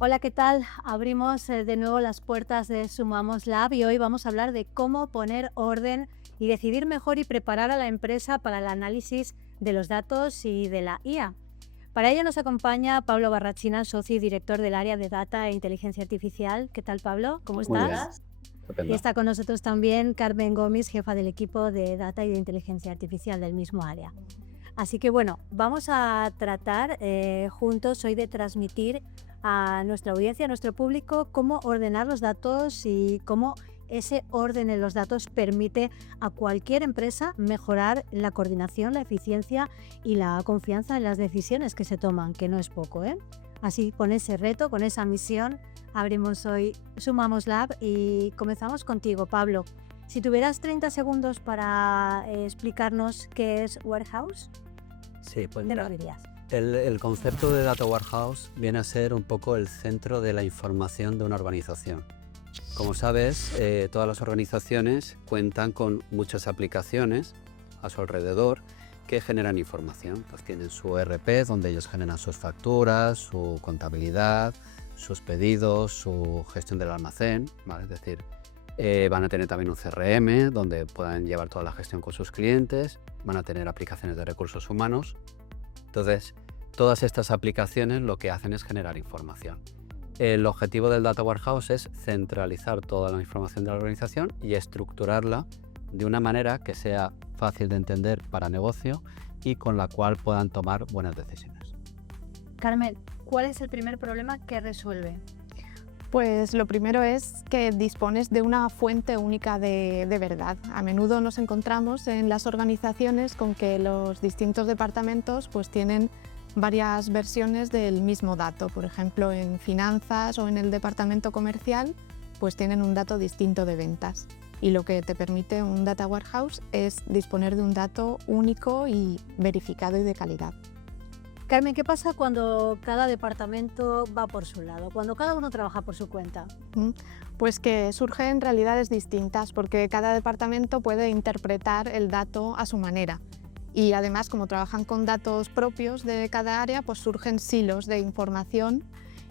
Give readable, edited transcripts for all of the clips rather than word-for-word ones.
Hola, ¿qué tal? Abrimos de nuevo las puertas de Sumamos Lab y hoy vamos a hablar de cómo poner orden y decidir mejor y preparar a la empresa para el análisis de los datos y de la IA. Para ello nos acompaña Pablo Barrachina, socio y director del área de Data e Inteligencia Artificial. ¿Qué tal, Pablo? ¿Cómo Muy bien, estás? Y estupendo. está con nosotros también Carmen Gómez, jefa del equipo de Data y de Inteligencia Artificial del mismo área. Así que bueno, vamos a tratar juntos hoy de transmitir a nuestra audiencia, a nuestro público, cómo ordenar los datos y cómo ese orden en los datos permite a cualquier empresa mejorar la coordinación, la eficiencia y la confianza en las decisiones que se toman, que no es poco, ¿eh? Así, con ese reto, con esa misión, abrimos hoy Sumamos Lab y comenzamos contigo, Pablo. Si tuvieras 30 segundos para explicarnos qué es Warehouse, Sí, pues ¿qué nos mira, dirías? el concepto de Data Warehouse viene a ser un poco el centro de la información de una organización. Como sabes, todas las organizaciones cuentan con muchas aplicaciones a su alrededor que generan información. Pues tienen su ERP, donde ellos generan sus facturas, su contabilidad, sus pedidos, su gestión del almacén, ¿vale? Es decir, van a tener también un CRM donde puedan llevar toda la gestión con sus clientes, van a tener aplicaciones de recursos humanos. Entonces, todas estas aplicaciones lo que hacen es generar información. El objetivo del Data Warehouse es centralizar toda la información de la organización y estructurarla de una manera que sea fácil de entender para negocio y con la cual puedan tomar buenas decisiones. Carmen, ¿cuál es el primer problema que resuelve? Pues lo primero es que dispones de una fuente única de verdad. A menudo nos encontramos en las organizaciones con que los distintos departamentos pues tienen varias versiones del mismo dato. Por ejemplo, en finanzas o en el departamento comercial pues tienen un dato distinto de ventas. Y lo que te permite un Data Warehouse es disponer de un dato único y verificado y de calidad. Carmen, ¿qué pasa cuando cada departamento va por su lado, cuando cada uno trabaja por su cuenta? Pues que surgen realidades distintas porque cada departamento puede interpretar el dato a su manera. Y además, como trabajan con datos propios de cada área, pues surgen silos de información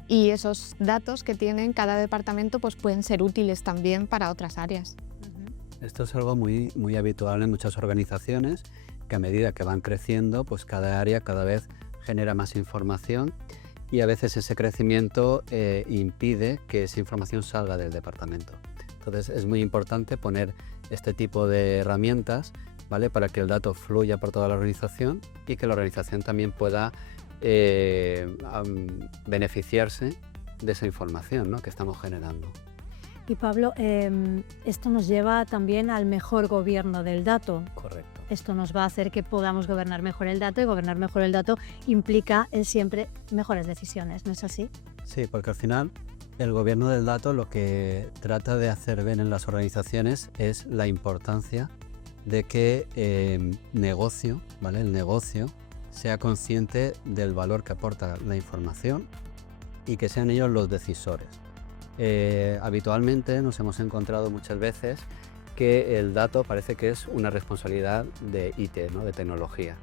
y esos datos que tienen cada departamento pues pueden ser útiles también para otras áreas. Esto es algo muy habitual en muchas organizaciones, que a medida que van creciendo, pues cada área cada vez genera más información y a veces ese crecimiento impide que esa información salga del departamento. Entonces es muy importante poner este tipo de herramientas, ¿vale? Para que el dato fluya por toda la organización y que la organización también pueda beneficiarse de esa información, ¿no? Que estamos generando. Y Pablo, esto nos lleva también al mejor gobierno del dato. Correcto. Esto nos va a hacer que podamos gobernar mejor el dato y gobernar mejor el dato implica siempre mejores decisiones, ¿no es así? Sí, porque al final el gobierno del dato lo que trata de hacer ver en las organizaciones es la importancia de que negocio, ¿vale? El negocio sea consciente del valor que aporta la información y que sean ellos los decisores. Habitualmente nos hemos encontrado muchas veces que el dato parece que es una responsabilidad de IT, ¿no? De tecnología,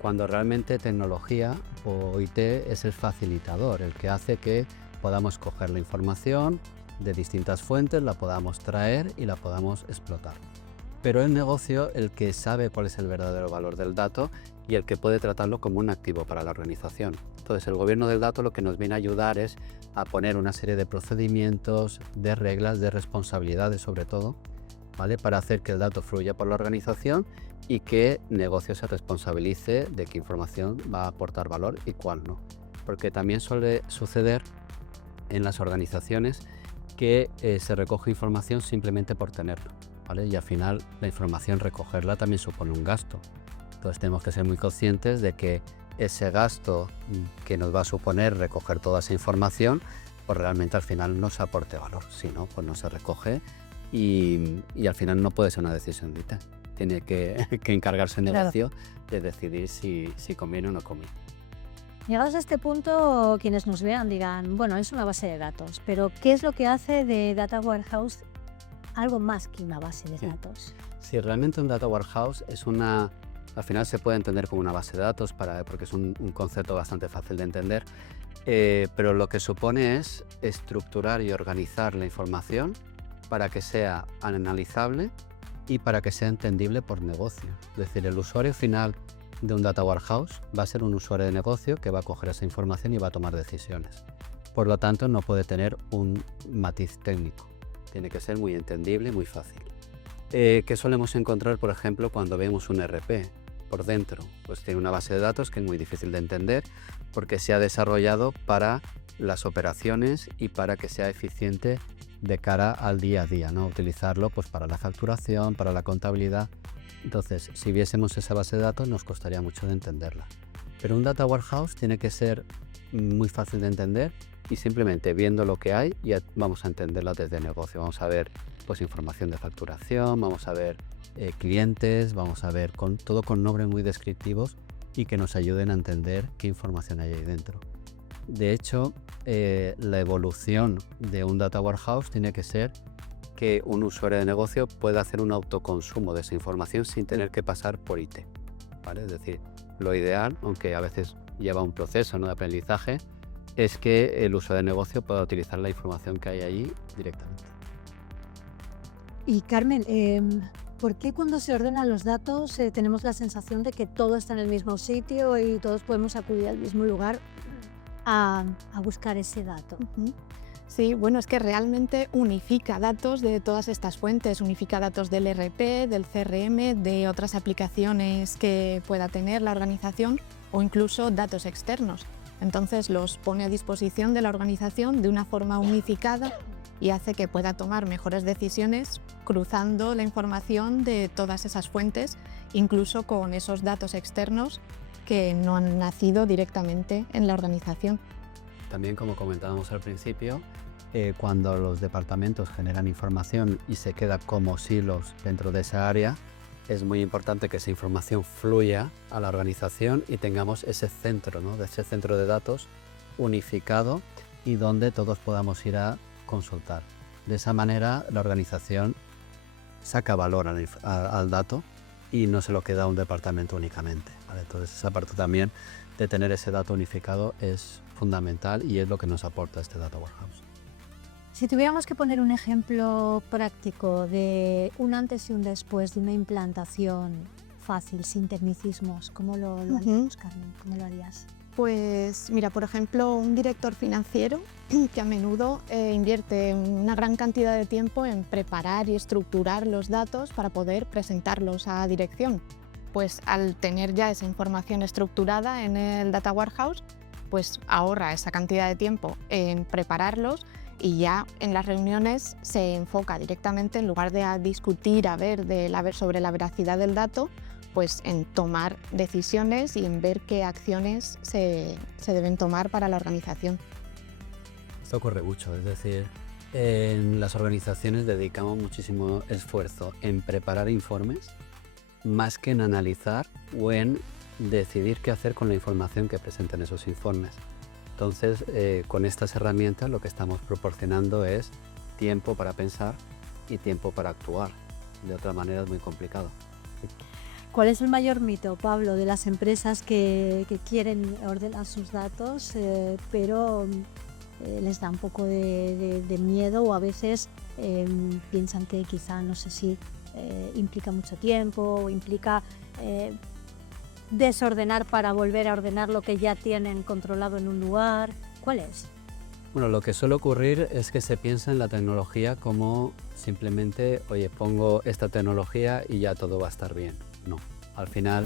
cuando realmente tecnología o IT es el facilitador, el que hace que podamos coger la información de distintas fuentes, la podamos traer y la podamos explotar. Pero el negocio el que sabe cuál es el verdadero valor del dato y el que puede tratarlo como un activo para la organización. Entonces el gobierno del dato lo que nos viene a ayudar es a poner una serie de procedimientos, de reglas, de responsabilidades sobre todo, ¿vale? Para hacer que el dato fluya por la organización y que negocio se responsabilice de qué información va a aportar valor y cuál no. Porque también suele suceder en las organizaciones que se recoge información simplemente por tenerla, ¿vale? Y al final la información recogerla también supone un gasto. Entonces tenemos que ser muy conscientes de que ese gasto que nos va a suponer recoger toda esa información, pues realmente al final nos aporte valor. Si no, pues no se recoge y al final no puede ser una decisión de IT. Tiene que encargarse el negocio de decidir si conviene o no conviene. Llegados a este punto, quienes nos vean dirán, bueno, es una base de datos, pero ¿qué es lo que hace de Data Warehouse algo más que una base de datos? Si realmente un Data Warehouse es una Al final se puede entender como una base de datos porque es un concepto bastante fácil de entender, pero lo que supone es estructurar y organizar la información para que sea analizable y para que sea entendible por negocio. Es decir, el usuario final de un Data Warehouse va a ser un usuario de negocio que va a coger esa información y va a tomar decisiones. Por lo tanto, no puede tener un matiz técnico. Tiene que ser muy entendible y muy fácil. ¿Qué solemos encontrar, por ejemplo, cuando vemos un ERP por dentro? Pues tiene una base de datos que es muy difícil de entender porque se ha desarrollado para las operaciones y para que sea eficiente de cara al día a día, ¿no? Utilizarlo pues, para la facturación, para la contabilidad. Entonces, si viésemos esa base de datos, nos costaría mucho de entenderla. Pero un Data Warehouse tiene que ser muy fácil de entender y simplemente viendo lo que hay ya vamos a entenderla desde el negocio. Vamos a ver pues, información de facturación, vamos a ver clientes, vamos a ver todo con nombres muy descriptivos y que nos ayuden a entender qué información hay ahí dentro. De hecho, la evolución de un Data Warehouse tiene que ser que un usuario de negocio pueda hacer un autoconsumo de esa información sin tener que pasar por IT, ¿vale? Es decir, lo ideal, aunque a veces lleva un proceso, ¿no?, de aprendizaje, es que el usuario de negocio pueda utilizar la información que hay allí directamente. Y Carmen, ¿por qué cuando se ordenan los datos tenemos la sensación de que todo está en el mismo sitio y todos podemos acudir al mismo lugar a buscar ese dato? Sí, bueno, es que realmente unifica datos de todas estas fuentes, unifica datos del ERP, del CRM, de otras aplicaciones que pueda tener la organización o incluso datos externos. Entonces los pone a disposición de la organización de una forma unificada y hace que pueda tomar mejores decisiones cruzando la información de todas esas fuentes, incluso con esos datos externos que no han nacido directamente en la organización. También, como comentábamos al principio, cuando los departamentos generan información y se queda como silos dentro de esa área, es muy importante que esa información fluya a la organización y tengamos ese centro, ¿no?, de ese centro de datos unificado y donde todos podamos ir a consultar. De esa manera la organización saca valor al dato y no se lo queda a un departamento únicamente, ¿vale? Entonces esa parte también de tener ese dato unificado es fundamental y es lo que nos aporta este Data Warehouse. Si tuviéramos que poner un ejemplo práctico de un antes y un después de una implantación fácil, sin tecnicismos, ¿cómo lo haríamos, Carmen? ¿Cómo lo harías? Pues mira, por ejemplo, un director financiero que a menudo invierte una gran cantidad de tiempo en preparar y estructurar los datos para poder presentarlos a dirección. Pues al tener ya esa información estructurada en el Data Warehouse, pues ahorra esa cantidad de tiempo en prepararlos y ya en las reuniones se enfoca directamente, en lugar de a discutir, a ver sobre la veracidad del dato, pues en tomar decisiones y en ver qué acciones se deben tomar para la organización. Esto ocurre mucho, es decir, en las organizaciones dedicamos muchísimo esfuerzo en preparar informes más que en analizar o en decidir qué hacer con la información que presentan esos informes. Entonces, con estas herramientas lo que estamos proporcionando es tiempo para pensar y tiempo para actuar. De otra manera es muy complicado. ¿Cuál es el mayor mito, Pablo, de las empresas que quieren ordenar sus datos, pero les da un poco de miedo o a veces piensan que quizá, no sé si implica mucho tiempo o implica desordenar para volver a ordenar lo que ya tienen controlado en un lugar? ¿Cuál es? Bueno, lo que suele ocurrir es que se piensa en la tecnología como simplemente, oye, pongo esta tecnología y ya todo va a estar bien. No, al final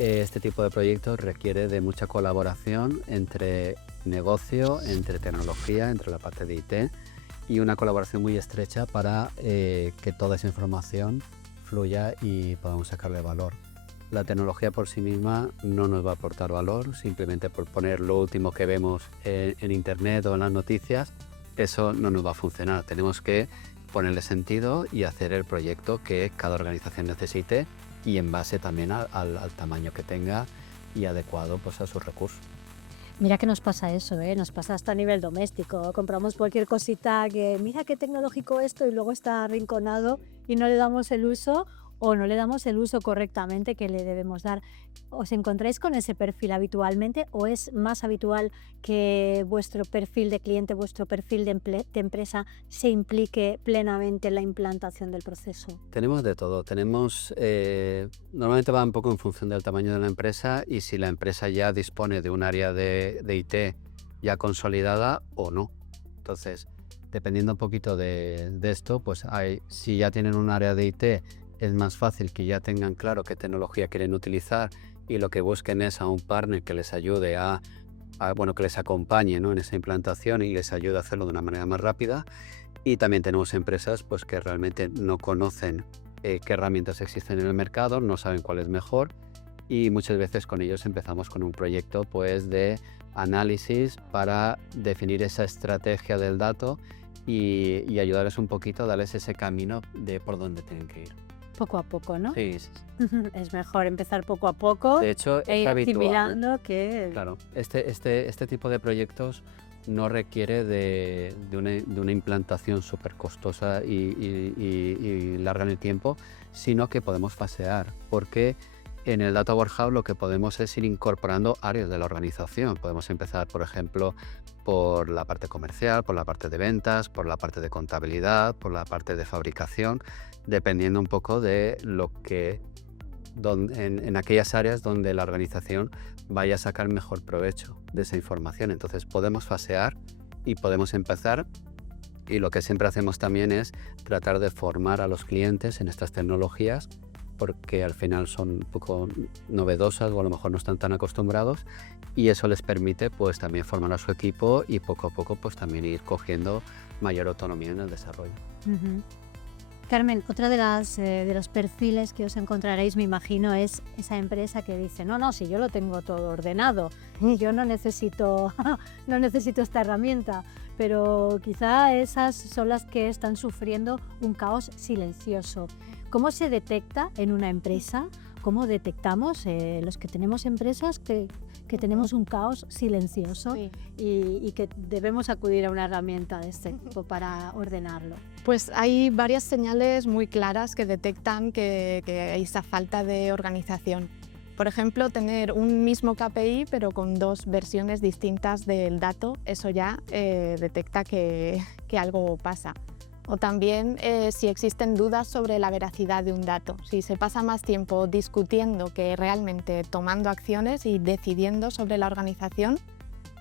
este tipo de proyectos requiere de mucha colaboración entre negocio, entre tecnología, entre la parte de IT y una colaboración muy estrecha para que toda esa información fluya y podamos sacarle valor. La tecnología por sí misma no nos va a aportar valor, simplemente por poner lo último que vemos en internet o en las noticias, eso no nos va a funcionar. Tenemos que ponerle sentido y hacer el proyecto que cada organización necesite y en base también al tamaño que tenga y adecuado pues, a sus recursos. Mira que nos pasa eso, nos pasa hasta a nivel doméstico. Compramos cualquier cosita que mira qué tecnológico esto y luego está arrinconado y no le damos el uso. o no le damos el uso correctamente que le debemos dar. ¿Os encontráis con ese perfil habitualmente o es más habitual que vuestro perfil de cliente, vuestro perfil de empresa se implique plenamente en la implantación del proceso? Tenemos de todo. Normalmente va un poco en función del tamaño de la empresa y si la empresa ya dispone de un área de IT ya consolidada o no. Entonces, dependiendo un poquito de esto, pues si ya tienen un área de IT, es más fácil que ya tengan claro qué tecnología quieren utilizar y lo que busquen es a un partner que les ayude que les acompañe, ¿no?, en esa implantación y les ayude a hacerlo de una manera más rápida. Y también tenemos empresas pues, que realmente no conocen qué herramientas existen en el mercado, no saben cuál es mejor y muchas veces con ellos empezamos con un proyecto pues, de análisis para definir esa estrategia del dato y ayudarles un poquito a darles ese camino de por dónde tienen que ir. Poco a poco, ¿no? Sí, sí. Es mejor empezar poco a poco De hecho, e ir es habitual. asimilando que... Claro, este tipo de proyectos no requiere de una implantación súper costosa y larga en el tiempo, sino que podemos fasear, porque en el Data Warehouse lo que podemos es ir incorporando áreas de la organización. Podemos empezar, por ejemplo, por la parte comercial, por la parte de ventas, por la parte de contabilidad, por la parte de fabricación, dependiendo un poco de en aquellas áreas donde la organización vaya a sacar mejor provecho de esa información. Entonces podemos fasear y podemos empezar, y lo que siempre hacemos también es tratar de formar a los clientes en estas tecnologías porque al final son un poco novedosas o a lo mejor no están tan acostumbrados y eso les permite pues también formar a su equipo y poco a poco pues también ir cogiendo mayor autonomía en el desarrollo. Uh-huh. Carmen, otra de los perfiles que os encontraréis, me imagino, es esa empresa que dice, no, si yo lo tengo todo ordenado, yo no necesito esta herramienta, pero quizá esas son las que están sufriendo un caos silencioso. ¿Cómo se detecta en una empresa? ¿Cómo detectamos los que tenemos empresas que tenemos un caos silencioso y que debemos acudir a una herramienta de este tipo para ordenarlo? Pues hay varias señales muy claras que detectan que hay esa falta de organización. Por ejemplo, tener un mismo KPI pero con dos versiones distintas del dato, eso ya detecta que algo pasa. O también si existen dudas sobre la veracidad de un dato. Si se pasa más tiempo discutiendo que realmente tomando acciones y decidiendo sobre la organización,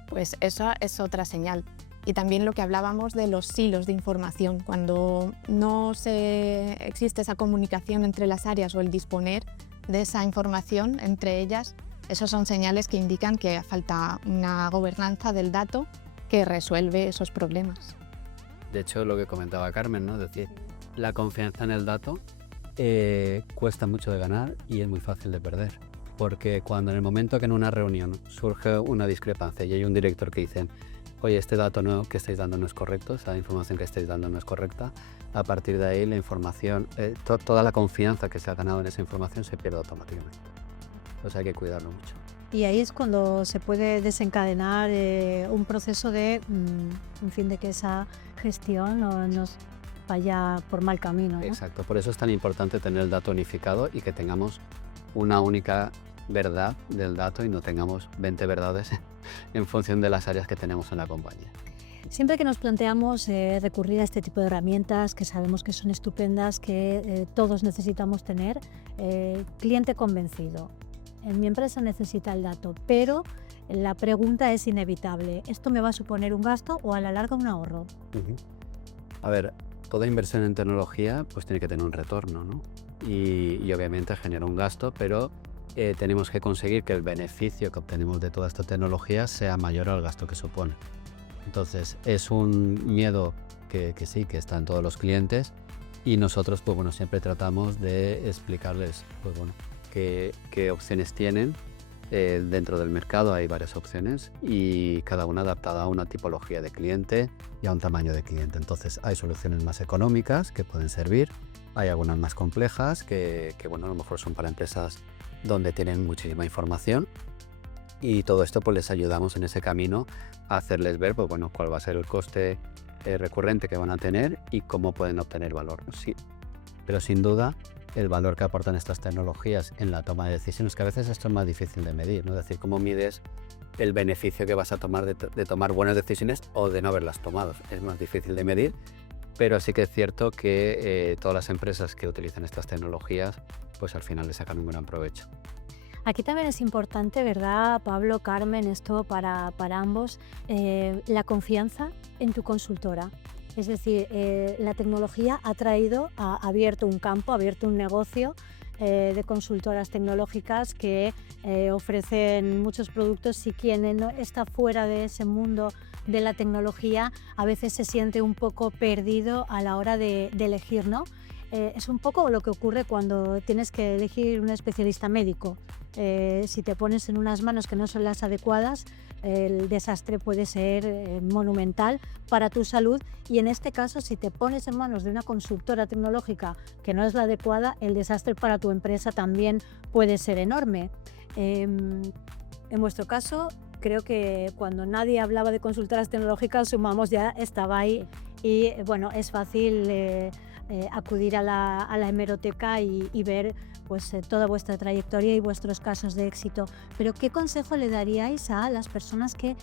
pues eso es otra señal. Y también lo que hablábamos de los silos de información. Cuando no existe esa comunicación entre las áreas o el disponer de esa información entre ellas, esos son señales que indican que falta una gobernanza del dato que resuelve esos problemas. De hecho, lo que comentaba Carmen, ¿no? Es decir, la confianza en el dato cuesta mucho de ganar y es muy fácil de perder. Porque cuando en el momento que en una reunión surge una discrepancia y hay un director que dice, oye, este dato que estáis dando no es correcto, esta información que estáis dando no es correcta, a partir de ahí la información, toda la confianza que se ha ganado en esa información se pierde automáticamente. Entonces hay que cuidarlo mucho. Y ahí es cuando se puede desencadenar un proceso de que esa gestión no nos vaya por mal camino, ¿no? Exacto, por eso es tan importante tener el dato unificado y que tengamos una única verdad del dato y no tengamos 20 verdades en función de las áreas que tenemos en la compañía. Siempre que nos planteamos recurrir a este tipo de herramientas que sabemos que son estupendas, que todos necesitamos tener, cliente convencido. En mi empresa necesita el dato, pero la pregunta es inevitable. ¿Esto me va a suponer un gasto o a la larga un ahorro? Uh-huh. A ver, toda inversión en tecnología pues tiene que tener un retorno, ¿no? Y obviamente genera un gasto, pero tenemos que conseguir que el beneficio que obtenemos de toda esta tecnología sea mayor al gasto que supone. Entonces es un miedo que sí, que está en todos los clientes y nosotros pues bueno, siempre tratamos de explicarles pues bueno, qué opciones tienen. Dentro del mercado hay varias opciones y cada una adaptada a una tipología de cliente y a un tamaño de cliente. Entonces hay soluciones más económicas que pueden servir, hay algunas más complejas que bueno, a lo mejor son para empresas donde tienen muchísima información y todo esto pues les ayudamos en ese camino a hacerles ver pues bueno, cuál va a ser el coste recurrente que van a tener y cómo pueden obtener valor. Sí, pero sin duda el valor que aportan estas tecnologías en la toma de decisiones, que a veces esto es más difícil de medir, ¿no? Es decir, cómo mides el beneficio que vas a tomar de tomar buenas decisiones o de no haberlas tomado. Es más difícil de medir, pero sí que es cierto que todas las empresas que utilizan estas tecnologías, pues al final le sacan un gran provecho. Aquí también es importante, ¿verdad, Pablo, Carmen, esto para ambos, la confianza en tu consultora? Es decir, la tecnología ha abierto un campo, ha abierto un negocio de consultoras tecnológicas que ofrecen muchos productos y quien no está fuera de ese mundo de la tecnología a veces se siente un poco perdido a la hora de elegir, ¿no? Es un poco lo que ocurre cuando tienes que elegir un especialista médico. Si te pones en unas manos que no son las adecuadas, el desastre puede ser monumental para tu salud, y en este caso, si te pones en manos de una consultora tecnológica que no es la adecuada, el desastre para tu empresa también puede ser enorme. En vuestro caso, creo que cuando nadie hablaba de consultoras tecnológicas, Sumamos ya estaba ahí y bueno, es fácil acudir a la hemeroteca y ver pues, toda vuestra trayectoria y vuestros casos de éxito. Pero ¿qué consejo le daríais a las personas que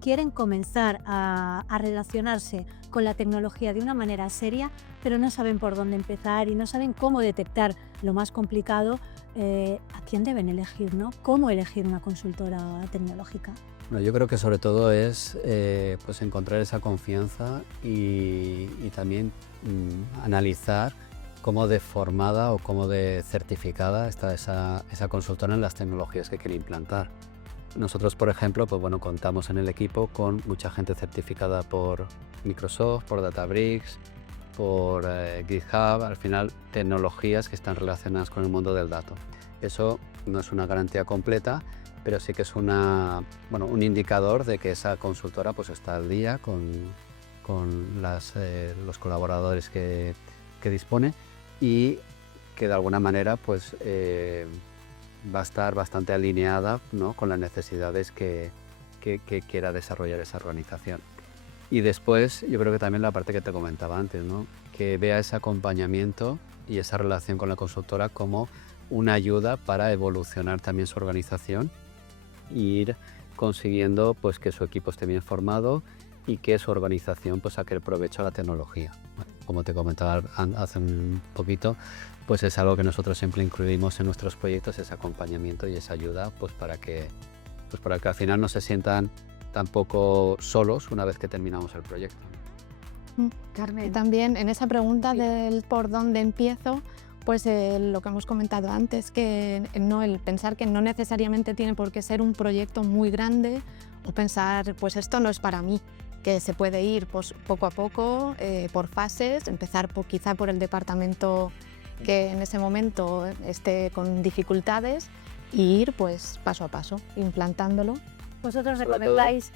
quieren comenzar a relacionarse con la tecnología de una manera seria, pero no saben por dónde empezar y no saben cómo detectar lo más complicado? ¿A quién deben elegir, ¿no? ¿Cómo elegir una consultora tecnológica? Bueno, yo creo que sobre todo es pues encontrar esa confianza y también analizar cómo de formada o cómo de certificada está esa consultora en las tecnologías que quiere implantar. Nosotros, por ejemplo, pues bueno, contamos en el equipo con mucha gente certificada por Microsoft, por Databricks, por GitHub, al final tecnologías que están relacionadas con el mundo del dato. Eso no es una garantía completa, pero sí que es un indicador de que esa consultora pues, está al día con los colaboradores que dispone y que de alguna manera pues, va a estar bastante alineada, ¿no? Con las necesidades que quiera desarrollar esa organización. Y después yo creo que también la parte que te comentaba antes, ¿no? Que vea ese acompañamiento y esa relación con la consultora como una ayuda para evolucionar también su organización e ir consiguiendo pues, que su equipo esté bien formado y que su organización pues, saque el provecho a la tecnología. Como te comentaba hace un poquito, pues es algo que nosotros siempre incluimos en nuestros proyectos, ese acompañamiento y esa ayuda pues para que al final no se sientan tampoco solos una vez que terminamos el proyecto. Carmen. También en esa pregunta sí, del por dónde empiezo, pues lo que hemos comentado antes, que el pensar que no necesariamente tiene por qué ser un proyecto muy grande o pensar pues esto no es para mí, que se puede ir pues, poco a poco, por fases, empezar quizá por el departamento que en ese momento esté con dificultades e ir pues paso a paso, implantándolo. ¿Vosotros recomendáis,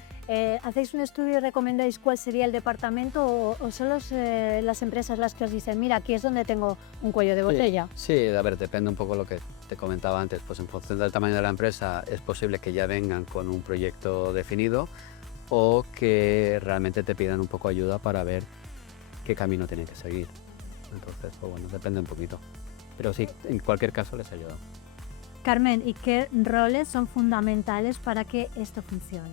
hacéis un estudio y recomendáis cuál sería el departamento o son las empresas las que os dicen, mira, aquí es donde tengo un cuello de botella? Sí, a ver, depende un poco de lo que te comentaba antes, pues en función del tamaño de la empresa es posible que ya vengan con un proyecto definido o que realmente te pidan un poco ayuda para ver qué camino tienen que seguir. Entonces, pues bueno, depende un poquito. Pero sí, en cualquier caso les ayuda. Carmen, ¿y qué roles son fundamentales para que esto funcione?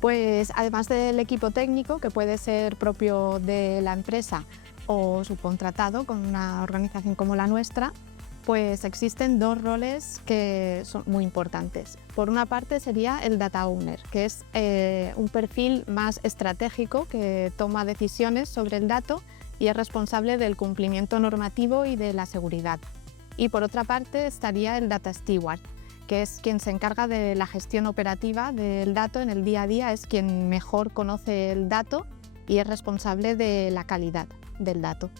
Pues además del equipo técnico, que puede ser propio de la empresa o subcontratado con una organización como la nuestra, pues existen dos roles que son muy importantes. Por una parte sería el Data Owner, que es un perfil más estratégico que toma decisiones sobre el dato y es responsable del cumplimiento normativo y de la seguridad. Y por otra parte estaría el Data Steward, que es quien se encarga de la gestión operativa del dato en el día a día, es quien mejor conoce el dato y es responsable de la calidad del dato.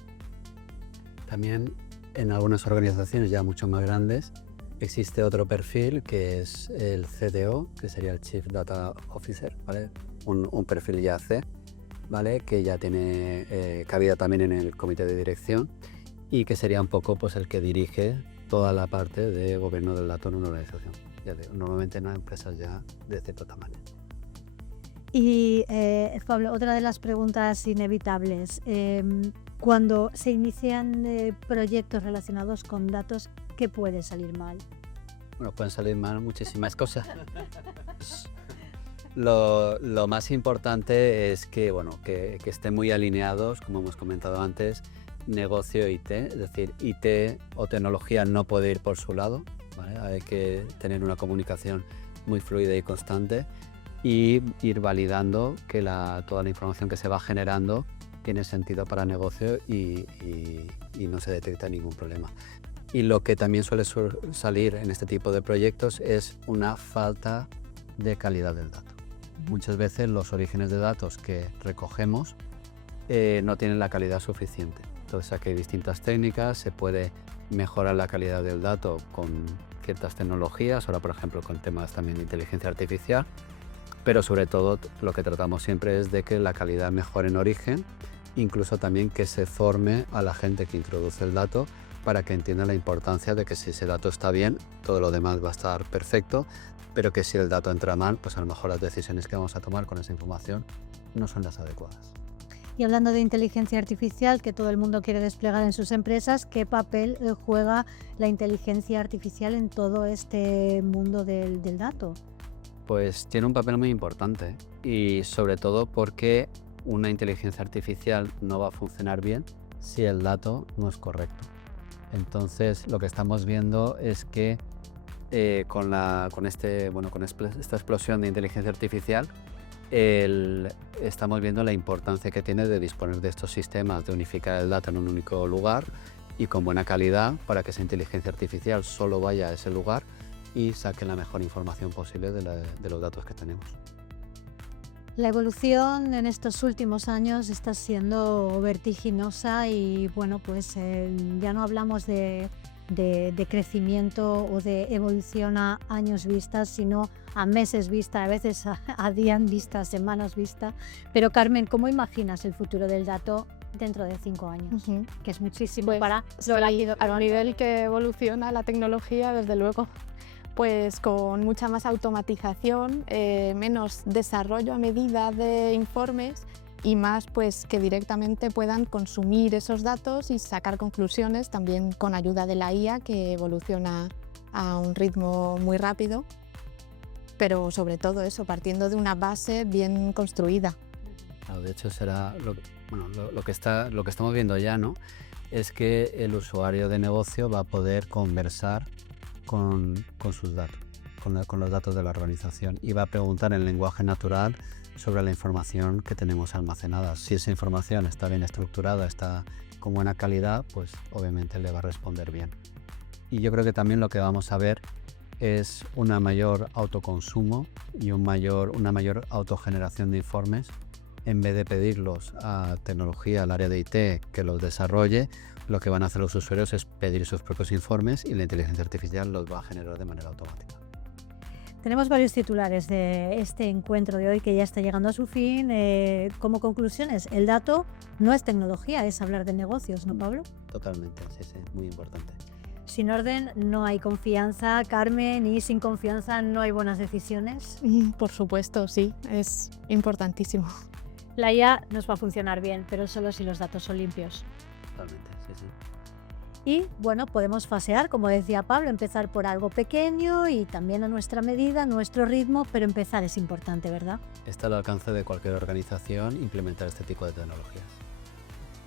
También en algunas organizaciones ya mucho más grandes existe otro perfil que es el CDO, que sería el Chief Data Officer, ¿vale? Un perfil ya C, ¿vale? Que ya tiene cabida también en el comité de dirección y que sería un poco pues, el que dirige toda la parte de gobierno del dato en una organización, ya digo, normalmente en empresas ya de cierto tamaño. Y Pablo, otra de las preguntas inevitables, cuando se inician proyectos relacionados con datos, ¿qué puede salir mal? Bueno, pueden salir mal muchísimas cosas. Lo más importante es que, bueno, que estén muy alineados, como hemos comentado antes, negocio e IT, es decir, IT o tecnología no puede ir por su lado, ¿vale? Hay que tener una comunicación muy fluida y constante y ir validando que toda la información que se va generando tiene sentido para negocio y no se detecta ningún problema. Y lo que también suele salir en este tipo de proyectos es una falta de calidad del dato. Muchas veces los orígenes de datos que recogemos no tienen la calidad suficiente. Entonces aquí hay distintas técnicas, se puede mejorar la calidad del dato con ciertas tecnologías, ahora por ejemplo con temas también de inteligencia artificial, pero sobre todo lo que tratamos siempre es de que la calidad mejore en origen, incluso también que se forme a la gente que introduce el dato para que entienda la importancia de que si ese dato está bien, todo lo demás va a estar perfecto, pero que si el dato entra mal, pues a lo mejor las decisiones que vamos a tomar con esa información no son las adecuadas. Y hablando de inteligencia artificial, que todo el mundo quiere desplegar en sus empresas, ¿qué papel juega la inteligencia artificial en todo este mundo del dato? Pues tiene un papel muy importante y sobre todo porque una inteligencia artificial no va a funcionar bien si el dato no es correcto. Entonces lo que estamos viendo es que con esta explosión de inteligencia artificial estamos viendo la importancia que tiene de disponer de estos sistemas, de unificar el dato en un único lugar y con buena calidad para que esa inteligencia artificial solo vaya a ese lugar y saque la mejor información posible de los datos que tenemos. La evolución en estos últimos años está siendo vertiginosa y bueno, pues ya no hablamos de crecimiento o de evolución a años vistas, sino a meses vista, a veces a días vista, semanas vista. Pero Carmen, ¿cómo imaginas el futuro del dato dentro de 5 años? Que es muchísimo pues, para lo rápido. A nivel que evoluciona la tecnología, desde luego, pues con mucha más automatización, menos desarrollo a medida de informes y más pues que directamente puedan consumir esos datos y sacar conclusiones también con ayuda de la IA, que evoluciona a un ritmo muy rápido, pero sobre todo eso, partiendo de una base bien construida. Claro, de hecho será lo que estamos viendo ya, ¿no? Es que el usuario de negocio va a poder conversar con sus datos, con los datos de la organización, y va a preguntar en lenguaje natural sobre la información que tenemos almacenada. Si esa información está bien estructurada, está con buena calidad, pues obviamente le va a responder bien. Y yo creo que también lo que vamos a ver es una mayor autoconsumo y una mayor autogeneración de informes. En vez de pedirlos a tecnología, al área de IT que los desarrolle, lo que van a hacer los usuarios es pedir sus propios informes y la inteligencia artificial los va a generar de manera automática. Tenemos varios titulares de este encuentro de hoy que ya está llegando a su fin. Como conclusiones, el dato no es tecnología, es hablar de negocios, ¿no, Pablo? Totalmente, sí, muy importante. Sin orden no hay confianza, Carmen, y sin confianza no hay buenas decisiones. Por supuesto, sí, es importantísimo. La IA nos va a funcionar bien, pero solo si los datos son limpios. Totalmente, sí. Y bueno, podemos fasear, como decía Pablo, empezar por algo pequeño y también a nuestra medida, a nuestro ritmo, pero empezar es importante, ¿verdad? Está al alcance de cualquier organización implementar este tipo de tecnologías.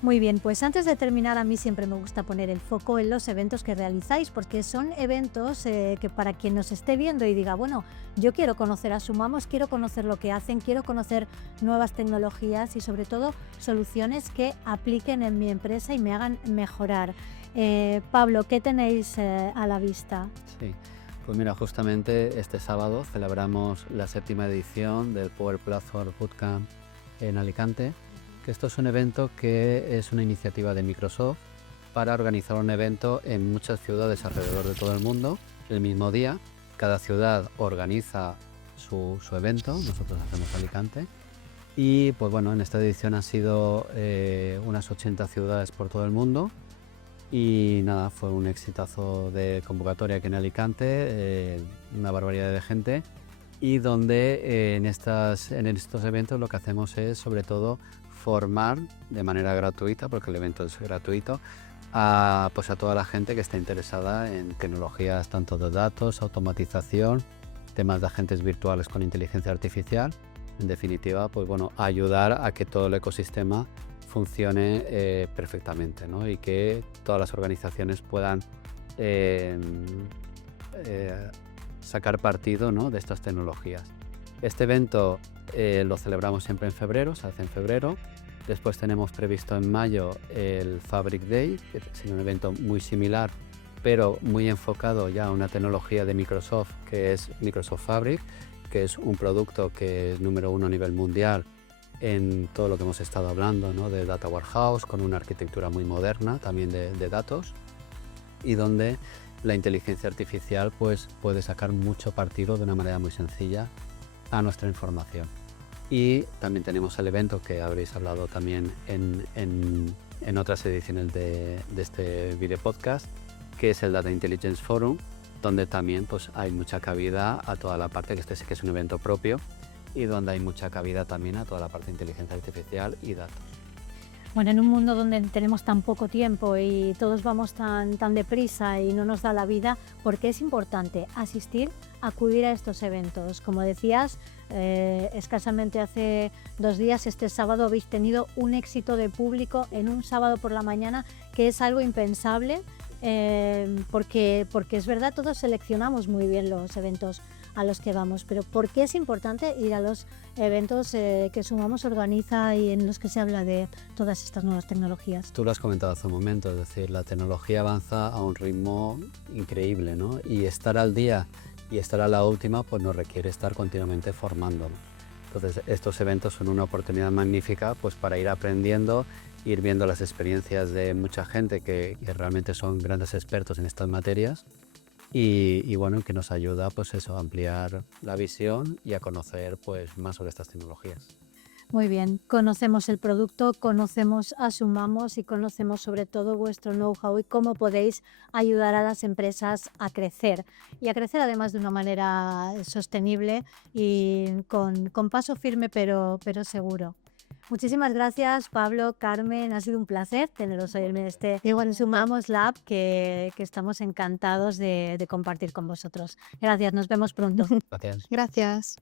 Muy bien, pues antes de terminar, a mí siempre me gusta poner el foco en los eventos que realizáis, porque son eventos que para quien nos esté viendo y diga, bueno, yo quiero conocer a Sumamos, quiero conocer lo que hacen, quiero conocer nuevas tecnologías y sobre todo soluciones que apliquen en mi empresa y me hagan mejorar. Pablo, ¿qué tenéis a la vista? Sí, pues mira, justamente este sábado celebramos la 7ª edición del Power Platform Bootcamp en Alicante. Esto es un evento que es una iniciativa de Microsoft para organizar un evento en muchas ciudades alrededor de todo el mundo el mismo día. Cada ciudad organiza su evento, nosotros hacemos Alicante. Y pues bueno, en esta edición han sido unas 80 ciudades por todo el mundo. Y nada, fue un exitazo de convocatoria aquí en Alicante, una barbaridad de gente. Y donde en estos eventos lo que hacemos es sobre todo formar de manera gratuita, porque el evento es gratuito, pues a toda la gente que esté interesada en tecnologías tanto de datos, automatización, temas de agentes virtuales con inteligencia artificial. En definitiva, pues bueno, ayudar a que todo el ecosistema funcione perfectamente, ¿no? Y que todas las organizaciones puedan sacar partido, ¿no?, de estas tecnologías. Este evento lo celebramos siempre en febrero, se hace en febrero. Después tenemos previsto en mayo el Fabric Day, que es un evento muy similar, pero muy enfocado ya a una tecnología de Microsoft, que es Microsoft Fabric, que es un producto que es número 1 a nivel mundial en todo lo que hemos estado hablando, ¿no?, de Data Warehouse, con una arquitectura muy moderna también de datos, y donde la inteligencia artificial pues, puede sacar mucho partido de una manera muy sencilla a nuestra información. Y también tenemos el evento que habréis hablado también en otras ediciones de este video podcast, que es el Data Intelligence Forum, donde también pues, hay mucha cabida a toda la parte, que este sí que es un evento propio, y donde hay mucha cabida también a toda la parte de inteligencia artificial y datos. Bueno, en un mundo donde tenemos tan poco tiempo y todos vamos tan deprisa y no nos da la vida, ¿por qué es importante acudir a estos eventos? Como decías, escasamente hace 2 días, este sábado, habéis tenido un éxito de público en un sábado por la mañana, que es algo impensable, porque es verdad, todos seleccionamos muy bien los eventos a los que vamos, pero ¿por qué es importante ir a los eventos que Sumamos organiza y en los que se habla de todas estas nuevas tecnologías? Tú lo has comentado hace un momento, es decir, la tecnología avanza a un ritmo increíble, ¿no? Y estar al día y estar a la última pues nos requiere estar continuamente formándolo. Entonces estos eventos son una oportunidad magnífica pues para ir aprendiendo, ir viendo las experiencias de mucha gente que realmente son grandes expertos en estas materias. Y bueno, que nos ayuda pues eso, a ampliar la visión y a conocer pues más sobre estas tecnologías. Muy bien, conocemos el producto, conocemos a Sumamos y conocemos sobre todo vuestro know-how y cómo podéis ayudar a las empresas a crecer y a crecer además de una manera sostenible y con paso firme pero seguro. Muchísimas gracias, Pablo, Carmen, ha sido un placer teneros hoy en este Sumamos Lab que estamos encantados de compartir con vosotros. Gracias, nos vemos pronto. Gracias. Gracias.